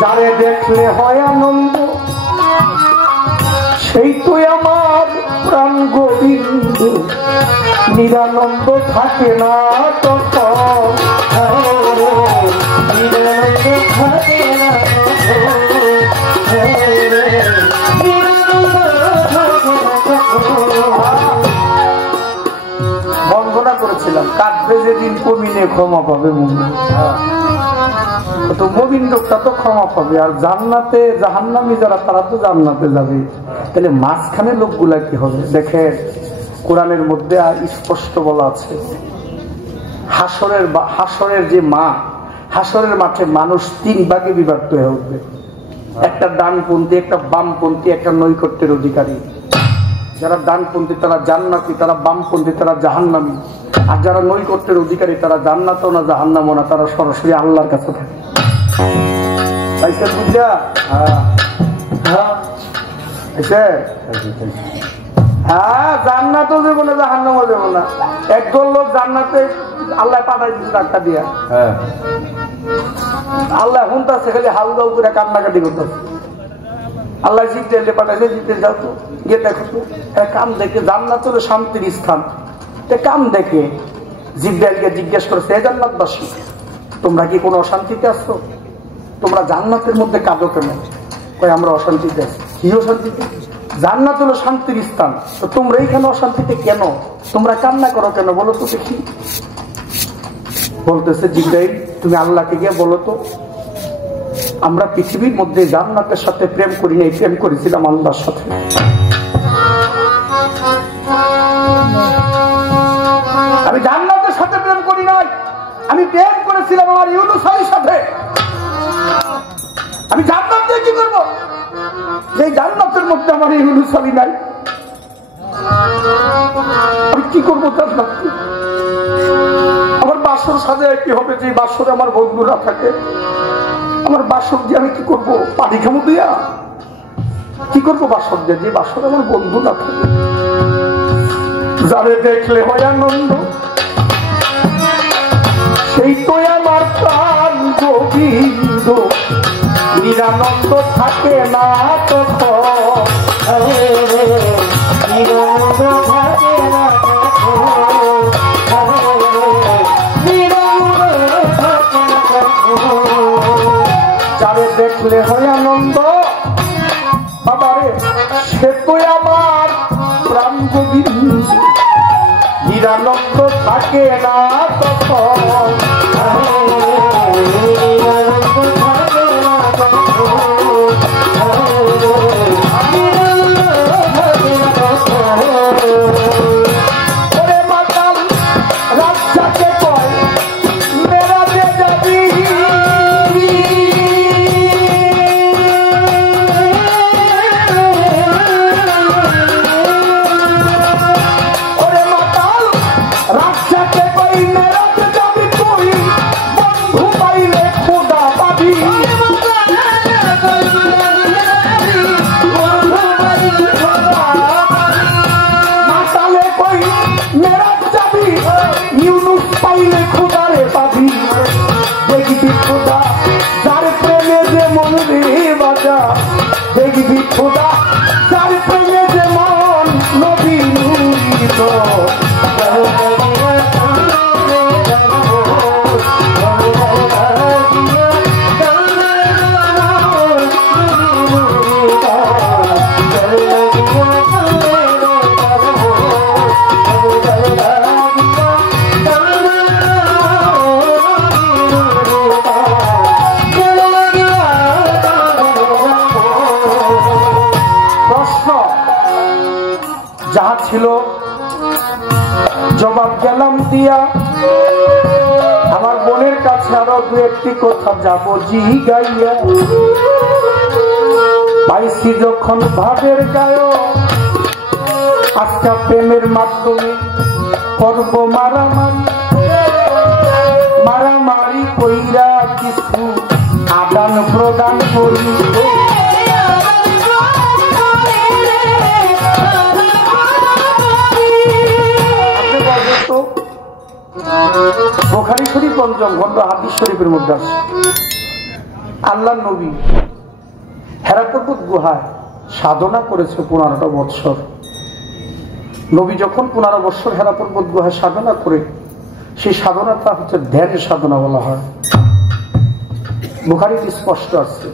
যারে দেখলে হয় আনন্দ সেই তো আমার প্রাণ গো। গোবিন্দ নিরানন্দ থাকে না তখন নিরানন্দ থাকে না বন্দনা করেছিলাম কাঁদবে যেদিন কমিনে ক্ষমা পাবে মুমিন। তো মুমিন লোকটা তো ক্ষমা পাবে, আর জান্নাতে জাহান্নামী যারা তারা তো জান্নাতে যাবে। তাহলে মাঝখানে লোকগুলা কি হবে? দেখে কোরআনের মধ্যে আর স্পষ্ট বলা আছে হাসরের যে মা, হাসরের মাঠে মানুষ তিন ভাগে বিভক্ত হয়ে উঠবে। একটা ডানপন্থী, একটা বামপন্থী, একটা নৈকট্যের অধিকারী। যারা ডানপন্থী তারা জান্নাতি, তারা বামপন্থী তারা জাহান্নামী। আর যারা নৈকট্যের অধিকারী তারা জান্নাতও না জাহান্নামও না, তারা সরাসরি আল্লাহর কাছে থাকে। হ্যাঁ, জান্নাতও যাবো না জাহান্নামও যাবো না। একদল লোক জান্নাতে আল্লাহ পাঠাই দিচ্ছে ধাক্কা দিয়া। আল্লাহ হুনতাছে খালি হাউ দাউ করে কান্নাকাটি করতেছে। আল্লাহ জিব্রাইল পাঠাইছে, জিব্রাইল যাও তো গিয়ে দেখো তো কাম দেখে। জান্নাত হলো শান্তির স্থান, কাম দেখে জিব্রাইলকে জিজ্ঞেস করছে, হে জান্নাতবাসী তোমরা কি কোনো অশান্তিতে আছো? তোমরা জান্নাতের মধ্যে কাঁদো কেন? কই আমরা অশান্তিতে আছি। কি অশান্তিতে? জান্নাত হলো শান্তির স্থান, তো তোমরা এইখানে অশান্তিতে কেন? তোমরা কান্না করো কেন বলো তো দেখি। বলতেছে জিব্রাইল তুমি আল্লাহকে গিয়ে বলো তো আমরা পৃথিবীর মধ্যে জান্নাতের সাথে প্রেম করি নাই, প্রেম করেছিলাম আল্লাহর সাথে। আমি জান্নাতের সাথে প্রেম করি নাই, আমি প্রেম করেছিলাম আমার ইউনুস আলীর সাথে। আমি জান্নাত দিয়ে কি করবো? যে জান্নাতের মধ্যে আমার ইউনুস আলী নাই, আমি কি করবো জান্নাত? আমার বাসর সাজায় কি হবে যে বাসরে আমার বন্ধুরা থাকে? আমার বাসর দিয়ে আমি কি করবো? পানি খামো দিয়া কি করবো বাসর দিয়ে, যে বাসরে আমার বন্ধু না থাকে? যারে দেখলে হয় আনন্দ সেই তো আমার প্রাণ গোবিন্দ নিরানন্দ থাকে না তখন নিরানন্দ থাকে না যারে দেখলে হয় আনন্দ বাবারে সে তো আমার প্রাণ গোবিন্দ নিরানন্দ থাকে না তখন দেখবি খোদা যার প্রেমে যেমন নবী নূরিত যাহা ছিল জবাব গেলাম দিয়া। আমার বোনের কাছে আরো দু একটি কথা যাব জিগাইয়া। পাইছি যখন ভাবের গায় আজকা প্রেমের মাধ্যমে করব মারামারি। মারামারি কইরা কিছু আদান প্রদান করি। বুখারী শরীফ পঞ্চম খণ্ড হাদিস শরীফের মধ্যে আছে আল্লাহর নবী হেরা পর্বত গুহায় সাধনা করেছে 15টা বৎসর। নবী যখন 15 বছর হেরা পর্বত গুহায় সাধনা করে, সেই সাধনাটা হচ্ছে ধ্যানের সাধনা বলা হয়। বুখারীতে স্পষ্ট আছে,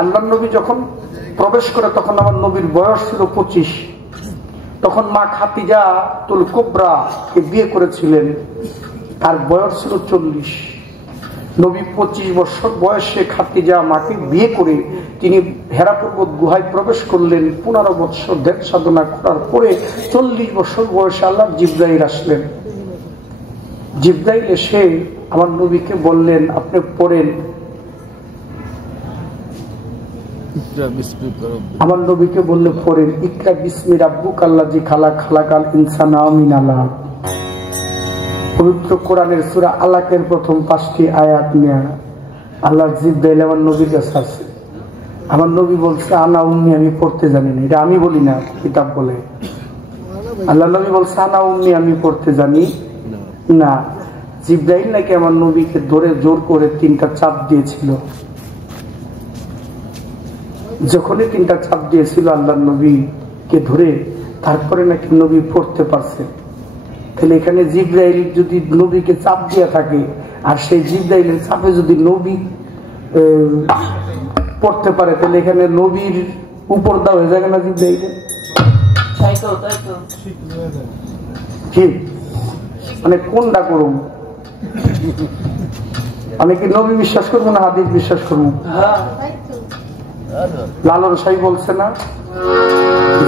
আল্লাহর নবী যখন প্রবেশ করে তখন আমার নবীর বয়স ছিল 25। তখন মা খাদিজা তুল কুবরা কে বিয়ে করেছিলেন, তার বয়স ছিল 40। নবী 25 বছর বয়সে খাদিজা মাকে বিয়ে করে তিনি হেরা পর্বত গুহায় প্রবেশ করলেন। 15 বছর ধ্যান সাধনা করার পরে 40 বছর বয়সে আল্লাহ জিবরাইল আসলেন। জিবরাইল এসে আমার নবীকে বললেন, আপনি পড়েন। আমার নবীকে বললে পড়েন, ইকরা বিসমি রাব্বুকাল্লাযী খালাক, খালাকাল ইনসানা মিন আলাক। পবিত্র কোরআনের সূরা আলাকের প্রথম 5টি আয়াত নিয়ে আল্লাহর জিবরাইল আমার নবীর কাছে আছে। আমার নবী বলছে, আনা উম্মি, আমি পড়তে জানি না। এটা আমি বলি না, কিতাব বলে। আল্লাহ নবী বলছে, আনা উম্মি, আমি পড়তে জানি না। জিবরাইল নাকি আমার নবীকে ধরে জোর করে 3টা চাপ দিয়েছিল। যখনই 3টা চাপ দিয়েছিল আল্লাহর নবীকে ধরে, তারপরে নাকি নবী পড়তে পারছে। তাহলে এখানে জিবরাইল যদি নবীকে চাপ দিয়ে থাকে, আর সেই জিবরাইলের চাপে যদি নবী পড়তে পারে, তাহলে এখানে নবীর উপর দাও হয়ে যাবে না জিবরাইল? কি মানে কোনটা করুন? আমি কি নবী বিশ্বাস করবো না হাদিস বিশ্বাস করবো? লালন সাই বলছে না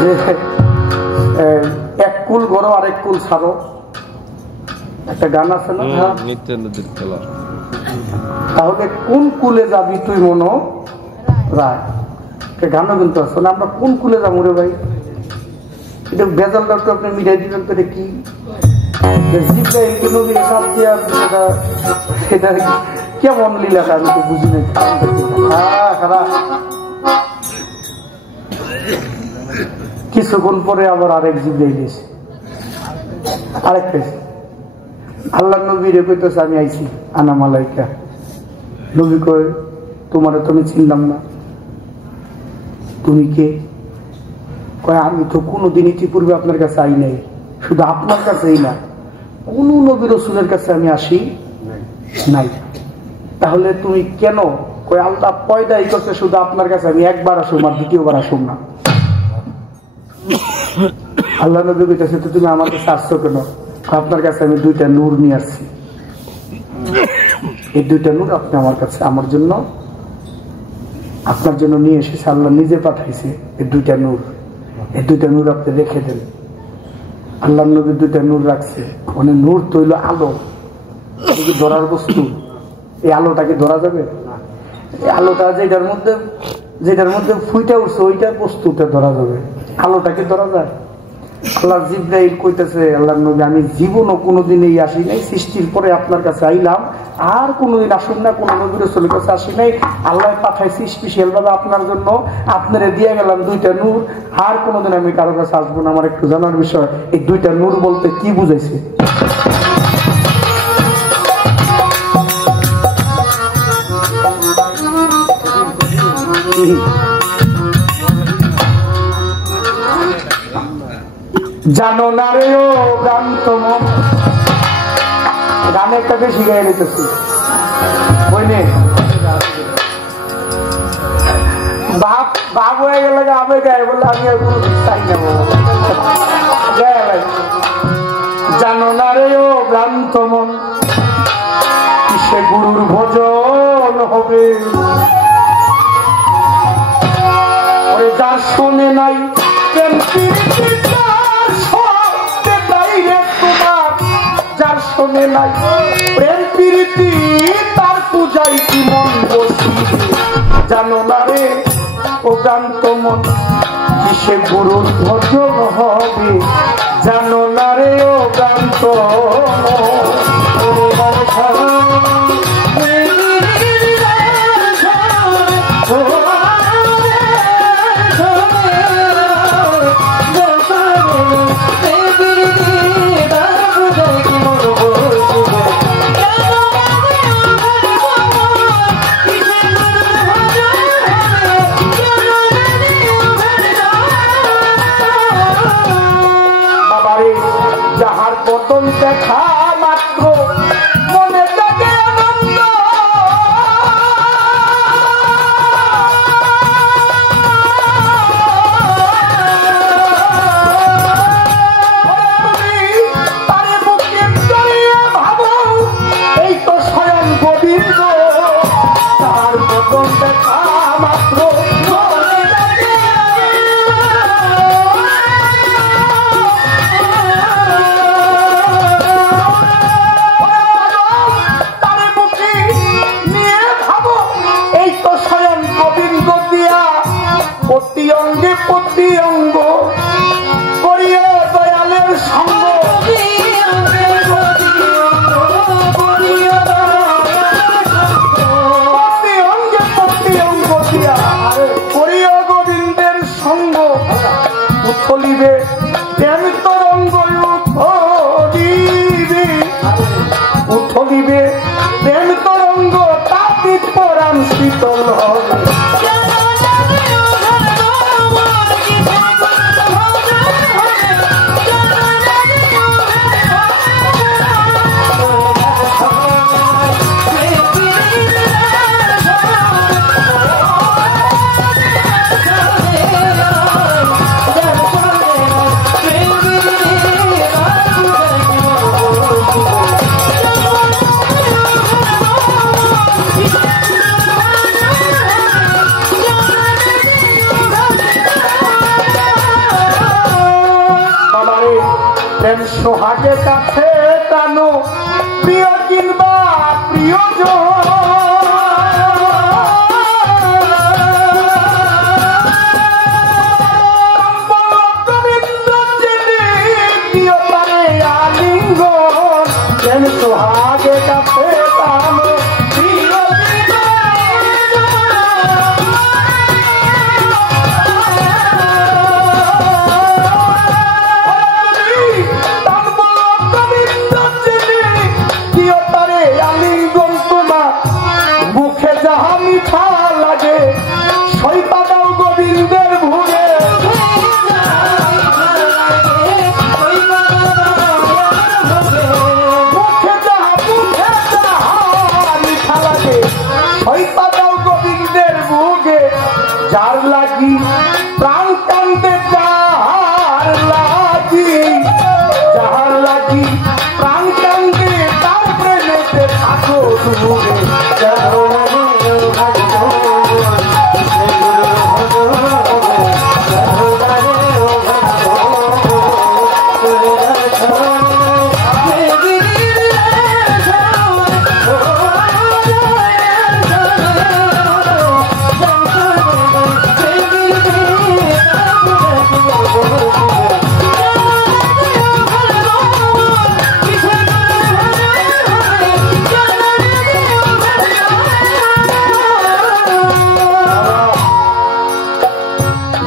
যে এক কুল গড়ো আরেক কুল ছাড়ো, একটা গান আছে না? তাহলে কোন কুলে যাবি তুই মনো রাখ, গানও কিন্তু আছে না। আমরা কোন কুলে যাবো রে ভাই? এটা বেজালটা তো আপনি মিটাই দিবেন তো। এটা কি কেমন লীলাটা আমি তো বুঝি নাই। কিছুক্ষণ পরে আবার আরেক জিবরাইল এসে আরেক পেয়েছে। আল্লাহ নবী রে কইতেছে, আমি আইছি, আনা মালাইকা। নবী কয়, তোমার তো আমি চিনলাম না, তুমি কে? কয়, আমি তো কোনোদিন ইতিপূর্বে আপনার কাছে আই নাই, শুধু আপনার কাছেই না, কোন নবী রাসূলের কাছে আমি আসি নাই। তাহলে তুমি কেন? কয়, আল্লাহ পয়দাই করছে শুধু আপনার কাছে আমি একবার আসুম, আর দ্বিতীয়বার আসুম না। আল্লাহ নবী কইতেছে, তো তুমি আমার কাছে আসছো কেন? আপনার কাছে আমি 2টা নূর নিয়ে আসছি। এই 2টা নূর আপনি আমার কাছে আমার জন্য, আপনার জন্য নিয়ে এসেছে। আল্লাহ নিজে পাঠাইছে এই 2টা নূর। এই 2টা নূর আপনি রেখে দেন। আল্লাহ নবী 2টা নূর রাখছে। মানে নূর তো হইল আলো, ধরার বস্তু। এই আলোটাকে ধরা যাবে? এই আলোটা যেটার মধ্যে ফুইটা উঠছে ওইটা বস্তুটা ধরা যাবে, আলোটাকে ধরা যায়? আল্লাহ জিবরাইল কইতেছে, আল্লাহ নবী, আমি জীবনও কোনোদিন এই আসি নাই, সৃষ্টির পরে আপনার কাছে আইলাম, আর কোনোদিন আসুন না, কোন নবী রাসূলের কাছে আসি নাই। আল্লাহ পাঠাইছি স্পেশাল ভাবে আপনার জন্য, আপনারে দিয়ে গেলাম 2টা নূর, আর কোনোদিন আমি কারো কাছে আসবো না। আমার একটু জানার বিষয়, এই 2টা নূর বলতে কি বুঝাইছে? জানো না রে ও ভ্রান্ত মন, গানে একটা বেশি গায়ে নিতেছি, বুঝলি? বাপ হয়ে গেল, আমি গায়ে বললে আমি আর কোনো চাই না। জানো না রে ও ভ্রান্ত মন, কিসে গুরুর ভজন হবে? ওরে যার শোনে নাই যার শোনে নাই প্রেম প্রীতি, তার পূজাই কি মন বসি? জানো না রে ও ভ্রান্ত মন, কিসে গুরুর ভজন হবে? জানো না রে ও ভ্রান্ত বদন দেখা মাত্র মনে জাগে আনন্দ তারে বুকে জড়িয়ে ভাবো এই তো স্বয়ং গোবিন্দ তার বদন দেখা মাত্র প্রতি অঙ্গে প্রতি অঙ্গ করিয়া দয়ালের সঙ্গ প্রতি অঙ্গে প্রতি অঙ্গ দিয়া করিয়া গোবিন্দের সঙ্গ উথলিবে প্রেম তরঙ্গ উথলিবে প্রেম তরঙ্গ তাপি পরাণ শীতল হবে প্রেম সোহাগে কাছে টানো প্রিয় কিংবা প্রিয়জন আলিঙ্গন প্রেম সোহাগে কাছে টানো আলিঙ্গন তোমার মুখে যাহা মিঠা লাগে সইতা দাও গোবিন্দের ভুগে মুখে যাহা মিঠা লাগে সইতা দাও গোবিন্দের ভুগে যার লাগি প্রাণ কান্দে যাহার লাগি প্রাণ কান্দে তার প্রেমেতে থাকো দূরে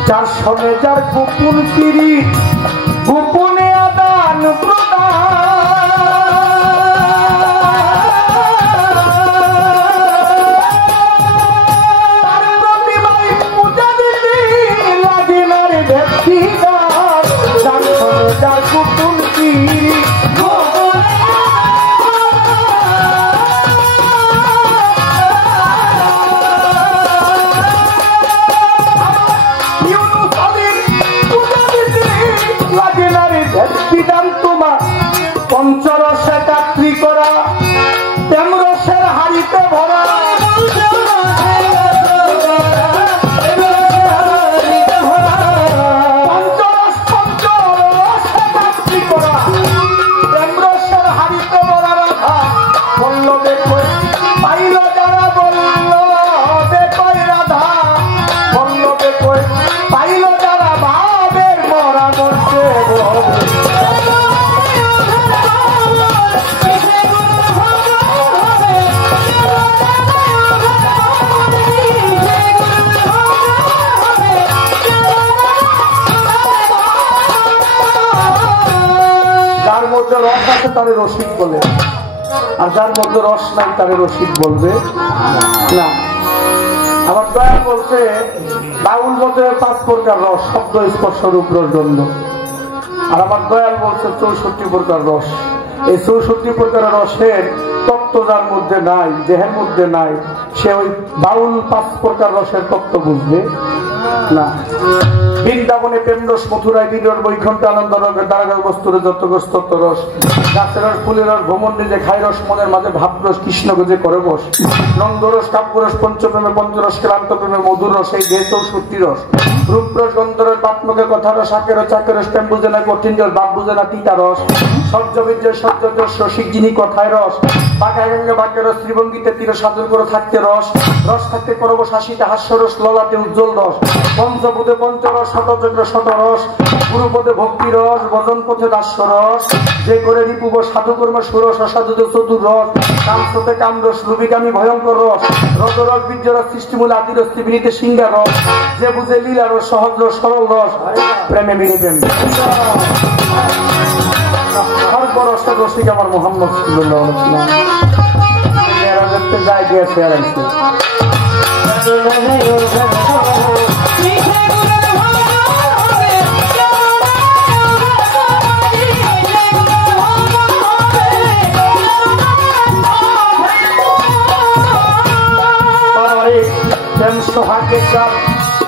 যার সঙ্গে যার গোপন পিড়ি গোপনে আদান পূজা দিতে লাগে না রে ব্যক্তি যার সঙ্গে যার গোপন পিড়ি বিধান তোমার পঞ্চরসে কাত্রি করা তেম রসের হাড়িতে ভরা পঞ্চরসে কাত্রি করা তেম রসের হাড়িতে ভরা রাধা বল্লভে কই পাইল যারা বল্লভে কই রাধা বল্লভে কই পাইল যারা ভাবের মরা মরছে যার মধ্যে রস আছে তারে রসিক বলে আর যার মধ্যে রস নাই তারে রসিক বলবে না। আমার দয়া বলছে বাউল মধ্যে 5 প্রকার রস শব্দ স্পর্শ রূপ রস গন্ধ আর আমার দয়াল বলছে 64 প্রকার রস। এই 64 প্রকার রসের তত্ত্ব যার মধ্যে নাই, দেহের মধ্যে নাই, সে ওই বাউল 5 প্রকার রসের তত্ত্ব বুঝবে না। বৃন্দাবনে প্রেম রস, মথুরায় বিরর, বৈকুণ্ঠ আনন্দ রসের দ্বারা বস্তুরে যত তত্ত্ব রস, গাছের রস, ফুলের রস, ভ্রমণ নিজে খাই রস, মনের মাঝে ভাব রস, কৃষ্ণ গজে করে বস, নন্দরস, কাব্যরস, পঞ্চপ্রেমে পঞ্চরস, ক্লান্ত প্রেমে মধুর রস, এই দেহ 64 রস। রূপরস, গন্ধরস, বাত্মকে কথা রস, আখের চাকের রস, প্রেম বুঝে না কঠিন রস, বাপ বুঝে না তিতা রস, সহ্য বিদ্যয় সহ্য রস, রসিক যিনি কথায় রস, বাঁকায় গঙ্গে বাক্যের রস, ত্রিভঙ্গিতে তীর সাধন করে থাকতে রস, রস থাকতে করবস, হাসিতে হাস্য রস, ললাতে উজ্জ্বল রস, পঞ্চপদে পঞ্চরস, শতচক্র শতরস, গুরুপদে ভক্তি রস, ভজন পথে দাস্য রস, যে করে রিপুব সাধু কর্ম সুরস, অসাধুতে চতুর রস, কামস্রোতে কামরস, লুবিকামী ভয়ঙ্কর রস, রজরস, বীর্যরস, সৃষ্টিমূল আদিরস, ত্রিবিনীতে সিংহা রস, যে বুঝে লীলা রস, সহজ রস, সরল রস, প্রেমে মিলে প্রেম। সর্বরসের রসিক আমার মোহাম্মদ সাল্লাল্লাহু আলাইহি ওয়াসাল্লাম মেরাজেতে যায় গিয়েছে আর আইছে।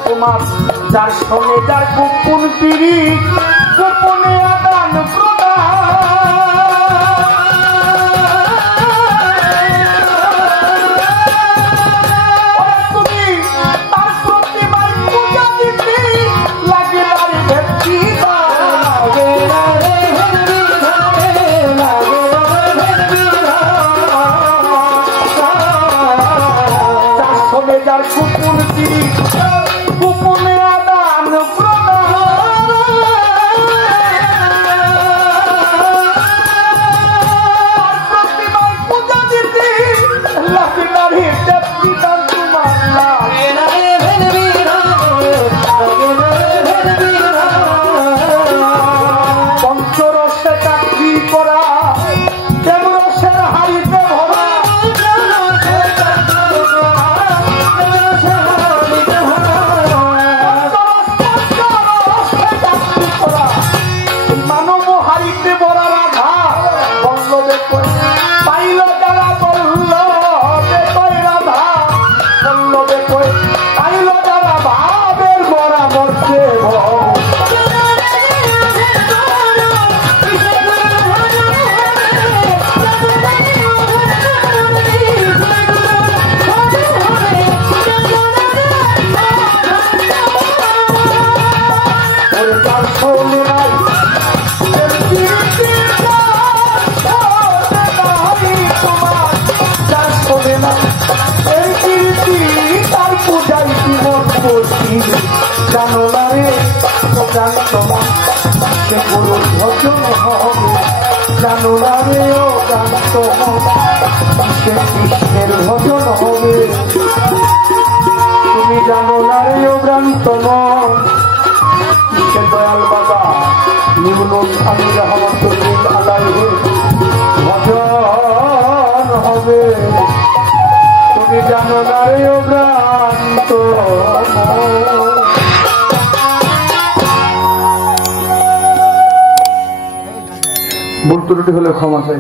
তোমার যার সঙ্গে যার গোপন পিড়ি, গোপনে আদান তুমি তার প্রতিমার পূজা দিতে লাগে ভক্তি, যার সঙ্গে যার গোপন পিড়ি, গোপনে আদান প্রতিমার পূজা দিতে লাগে নারী দেবী, তার তোমার পঞ্চরসে চাকরি করা, দেবরসের হাড়িতে ভরা, মানব হারিতে বড় রাধা, বল্লভে পাইল যারা, বল্লভে কয় রাধা, বল্লভে কয় পাইল যারা, ভাবের বড়া মরছে তার পূজাই জীবন করছি, জানো না রে ও জানতো না সে গুরুর ভজন হবে, জানো না রে ও জানতো না সে কৃষ্ণের ভজন হবে, তুমি জানো না রে ও জানতো না সে দয়াল বাবা নিউনুল আলী রহমতুল্লাহ আলাইহি ভজন হবে, তুমি জানো না রে ও ভ্রান্ত। ভুল ত্রুটি হলে ক্ষমা চাই।